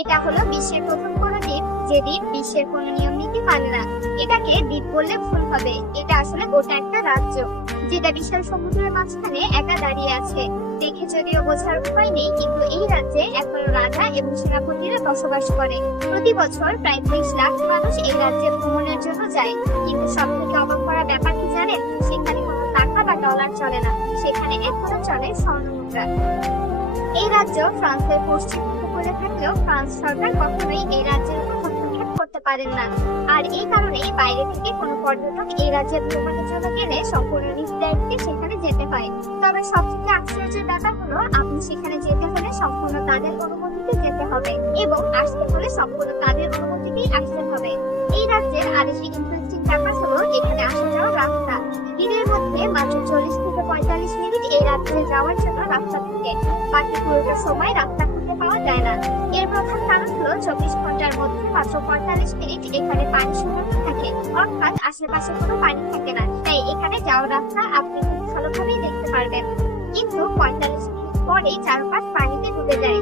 এটা হলো বিশ্বের প্রথম কোনো দ্বীপ যে দ্বীপ বিশ্বের কোনো নিয়ম নীতি মানে না। এটাকে দ্বীপ বললে ভুল হবে, এটা আসলে গোটা একটা রাজ্য যেটা বিশাল সমুদ্রের মাঝখানে একা দাঁড়িয়ে আছে। দেখে যদিও বোঝার উপায় নেই, কিন্তু এই রাজ্যে এখনো রাজা এবং সেনাপতিরা বসবাস করে। প্রতি বছর প্রায় 30 লাখ মানুষ এই রাজ্যে ভ্রমণের জন্য যায়। কিন্তু সব থেকে অবাক করা ব্যাপার কি জানেন? সেখানে কোনো টাকা বা ডলার চলে না, সেখানে এখনো চলে স্বর্ণ মুদ্রা। এই রাজ্য ফ্রান্সের পশ্চিম উপকূলে থাকলেও ফ্রান্স সরকার কখনোই এই রাজ্যের উপর হস্তক্ষেপ করতে পারেন না। আর এই কারণেই বাইরে থেকে কোনো পর্যটক এই রাজ্যে ভ্রমণের জন্য গেলে সম্পূর্ণ নিজ দায়িত্বে সেখানে যেতে হয়। তবে সবথেকে আশ্চর্যের ব্যাপার হলো আপনি সেখানে যেতে হলে সম্পূর্ণ তাদের অনুমতিতে যেতে হবে এবং আসতে হলে সম্পূর্ণ তাদের অনুমতিতেই আসতে হবে। এই রাজ্যের আরেকটি ইন্টারেস্টিং ব্যাপার হলো এখানে আসা যাওয়ার রাস্তা। দিনের মধ্যে মাত্র 40 থেকে 45 মিনিট এই রাজ্যে যাওয়ার জন্য রাস্তা থাকে, বাকি পুরোটা সময় রাস্তা খুঁজে পাওয়া যায় না। এর প্রধান কারণ হলো 24 ঘন্টার মধ্যে মাত্র 45 মিনিট এখানে পানি শূন্য থাকে, অর্থাৎ আশেপাশে কোনো পানি থাকে না। তাই এখানে যাওয়ার রাস্তা আপনি খুব ভালোভাবেই দেখতে পারবেন, কিন্তু 45 মিনিট পরেই চারপাশ পানিতে ডুবে যায়।